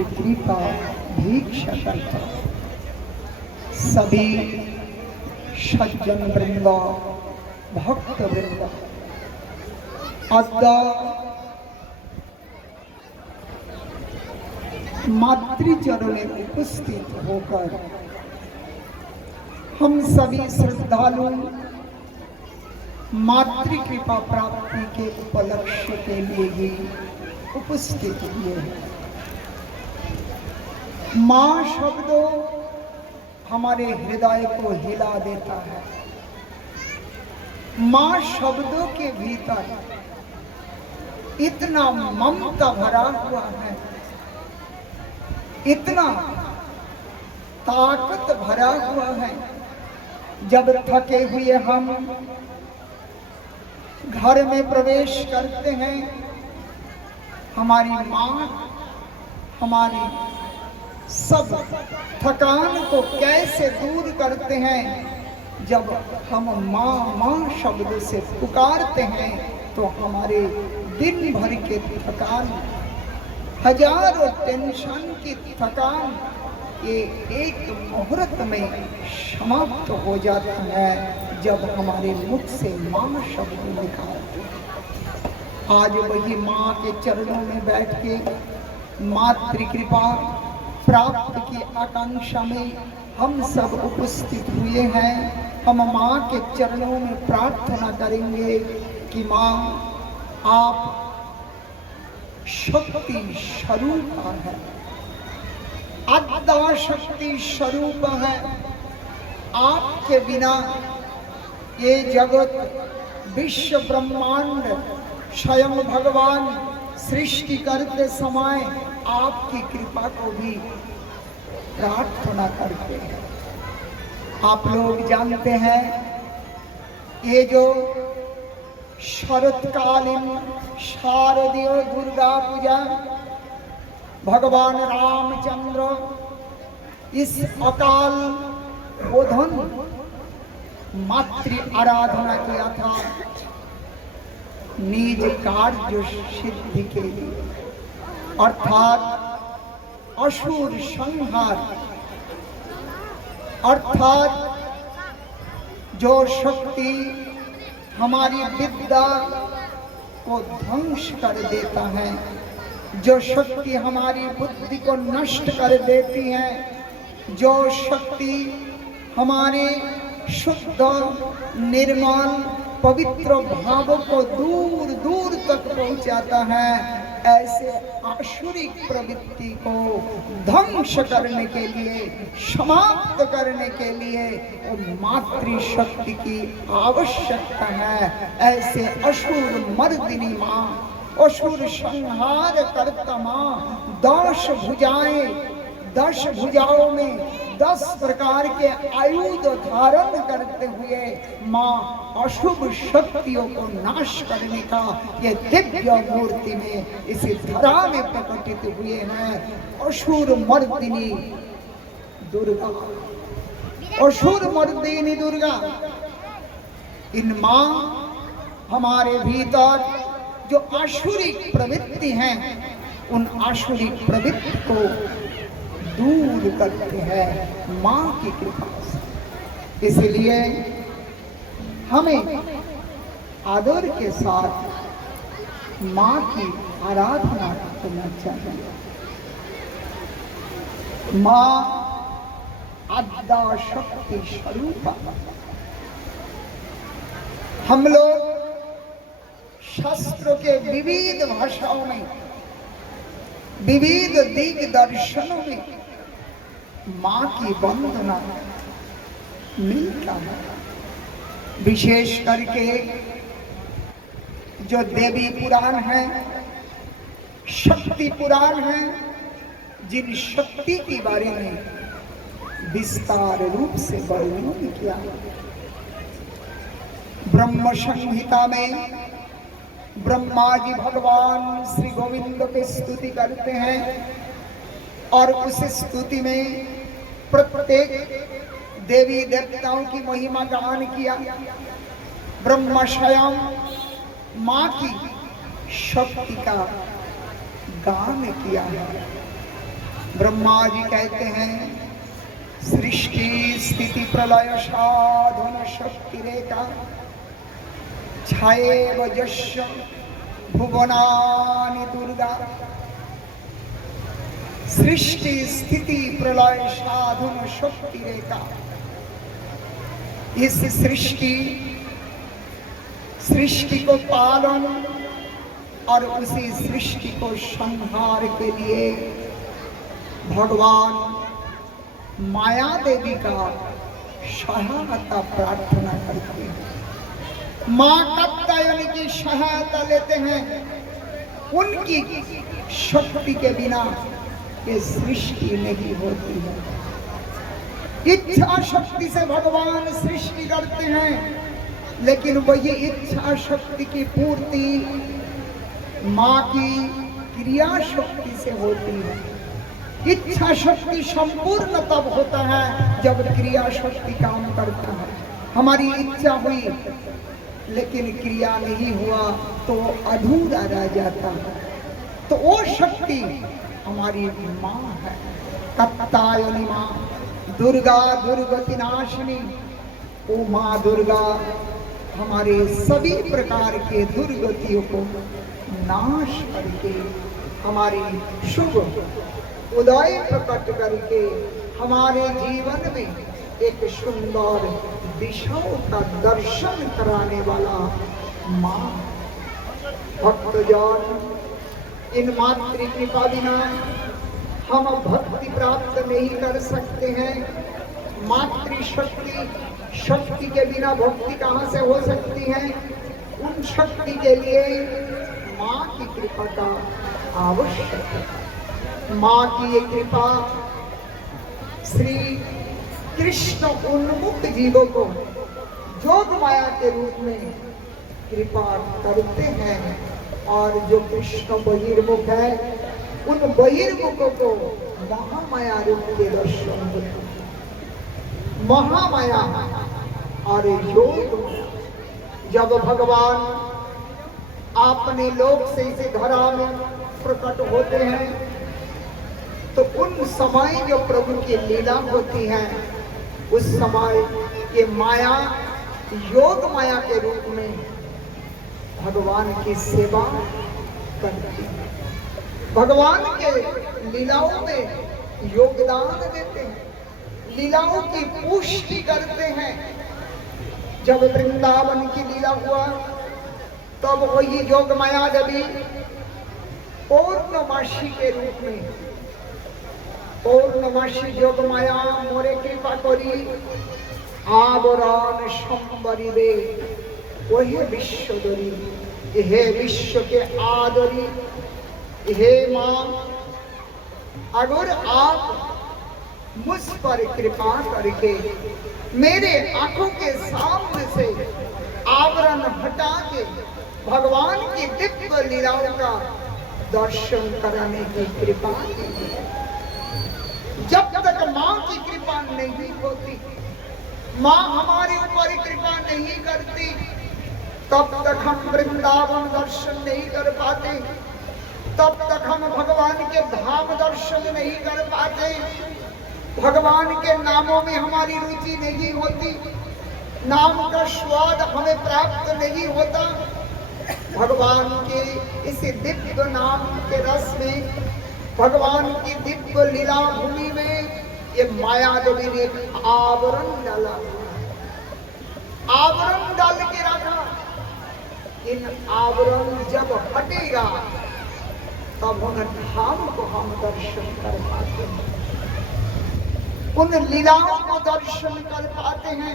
मातृकृपा भिक्षा करता। सभी सज्जन वृंद, भक्त वृंद अद्दा मातृचरणे उपस्थित होकर हम सभी श्रद्धालु मातृकृपा प्राप्ति के उपलक्ष्य के लिए ही उपस्थित हुए हैं। मां शब्दों हमारे हृदय को हिला देता है। मां शब्दों के भीतर इतना ममता भरा हुआ है, इतना ताकत भरा हुआ है। जब थके हुए हम घर में प्रवेश करते हैं, हमारी मां हमारी सब थकान को कैसे दूर करते हैं। जब हम मां मां शब्द से पुकारते हैं तो हमारे दिन भर के थकान, हजारों टेंशन की थकान ये एक मुहूर्त में समाप्त हो जाता है जब हमारे मुख से मां शब्द निकलते हैं। आज वही मां के चरणों में बैठ के मातृकृपा प्राप्त की आकांक्षा में हम सब उपस्थित हुए हैं। हम मां के चरणों में प्रार्थना करेंगे कि मां आप शक्ति स्वरूप है, आद्या शक्ति स्वरूप है। आपके बिना ये जगत, विश्व ब्रह्मांड, स्वयं भगवान सृष्टि करते समय आपकी कृपा को भी प्रार्थना करते हैं। आप लोग जानते हैं ये जो शरतकालीन शारदीय दुर्गा पूजा भगवान रामचंद्र इस अकाल बोधन मातृ आराधना किया था निज कार्य सिद्धि के लिए, अर्थात असुर संहार, अर्थात जो शक्ति हमारी विद्या को ध्वंस कर देता है, जो शक्ति हमारी बुद्धि को नष्ट कर देती है, जो शक्ति हमारे शुद्ध निर्मल पवित्र भावों को दूर दूर तक पहुंचाता है, ऐसे आसुरिक प्रवृत्ति को ध्वंस करने के लिए, समाप्त करने के लिए मातृशक्ति की आवश्यकता है। ऐसे असुर मर्दिनी मां, असुर संहार करता मां, 10 भुजाओं में 10 प्रकार के आयुध धारण करते हुए मां अशुभ शक्तियों को नाश करने का ये दिव्य मूर्ति में इस धरा में प्रकटित हुए हैं। असुर मर्दिनी दुर्गा, असुर मर्दिनी दुर्गा। इन मां हमारे भीतर जो आसुरिक प्रवृत्ति हैं, उन आसुरिक प्रवृत्ति को दूर करते हैं मां की कृपा से। इसलिए हमें आदर के साथ मां की आराधना करना चाहिए। मां आद्या शक्ति स्वरूपा। हम लोग शास्त्रों के विविध भाषाओं में, विविध दिग्दर्शनों में मां की वंदना मिलता है। विशेष करके जो देवी पुराण है, शक्ति पुराण है, जिन शक्ति के बारे में विस्तार रूप से वर्णन किया। ब्रह्म संहिता में ब्रह्मा जी भगवान श्री गोविंद की स्तुति करते हैं और उस स्तुति में प्रत्येक देवी देवताओं की महिमा गान किया। ब्रह्मा स्वयं मां की शक्ति का गान किया है। ब्रह्मा जी कहते हैं सृष्टि स्थिति प्रलय साधन शक्ति रेखा छाये वजस्य भुवनानि दुर्गा। सृष्टि स्थिति प्रलय साधन शक्ति रेखा। इस सृष्टि को पालन और उसी सृष्टि को संहार के लिए भगवान माया देवी का सहायता प्रार्थना करते हैं। माँ कात्यायनी की सहायता लेते हैं। उनकी शक्ति के बिना ये सृष्टि नहीं होती है। इच्छा शक्ति से भगवान सृष्टि करते हैं, लेकिन वही इच्छा शक्ति की पूर्ति माँ की क्रिया शक्ति से होती है। इच्छा शक्ति संपूर्ण तब होता है जब क्रिया शक्ति काम करता है। हमारी इच्छा हुई लेकिन क्रिया नहीं हुआ तो अधूरा रह जाता है। तो वो शक्ति हमारी माँ है, कात्यायनी माँ, दुर्गा दुर्गति नाशिनी। ओ माँ दुर्गा हमारे सभी प्रकार के दुर्गतियों को नाश करके हमारी शुभ उदय प्रकट करके हमारे जीवन में एक सुंदर दिशाओं का दर्शन कराने वाला माँ। भक्तजन, इन मातृ कृपा बिना हम भक्ति प्राप्त नहीं कर सकते हैं। मातृ शक्ति के बिना भक्ति कहाँ से हो सकती है? उन शक्ति के लिए माँ की कृपा का आवश्यक है। माँ की ये कृपा श्री कृष्ण उन्मुक्त जीवों को जोग माया के रूप में कृपा करते हैं, और जो कृष्ण बहिर्मुख है उन बहिर्मुखों को महामाया रूप के दर्शन होते हैं। महामाया और योग, जब भगवान अपने लोक से इसे धरा में प्रकट होते हैं तो उन समय जो प्रभु की लीला होती है उस समय ये माया योग माया के रूप में भगवान की सेवा करती है। भगवान के लीलाओं में योगदान देते हैं, लीलाओं की पुष्टि करते हैं। जब वृंदावन की लीला हुआ तब वही योग माया देवी पौर्णमासी के रूप में, पौर्णमासी योग माया मोरे कृपा करी आवरण संबरिबे वही विश्व दरी। हे विश्व के आदरी, हे माँ, अगर आप मुझ पर कृपा करके मेरे आंखों के सामने से आवरण हटा के भगवान की दिव्य लीलाओं का दर्शन कराने की कृपा कीजिए। जब तक माँ की कृपा नहीं होती, माँ हमारे ऊपर कृपा नहीं करती, तब तक हम वृंदावन दर्शन नहीं कर पाते, तब तक हम भगवान के धाम दर्शन नहीं कर पाते, भगवान के नामों में हमारी रुचि नहीं होती, नाम का स्वाद हमें प्राप्त नहीं होता। भगवान के इस दिव्य नाम के रस में, भगवान की दिव्य लीला भूमि में ये माया देवी ने आवरण डाला, आवरण डाल के रखा। इन आवरण जब हटेगा तब उन धाम को हम दर्शन कर पाते हैं, उन लीलाओं को दर्शन कर पाते हैं।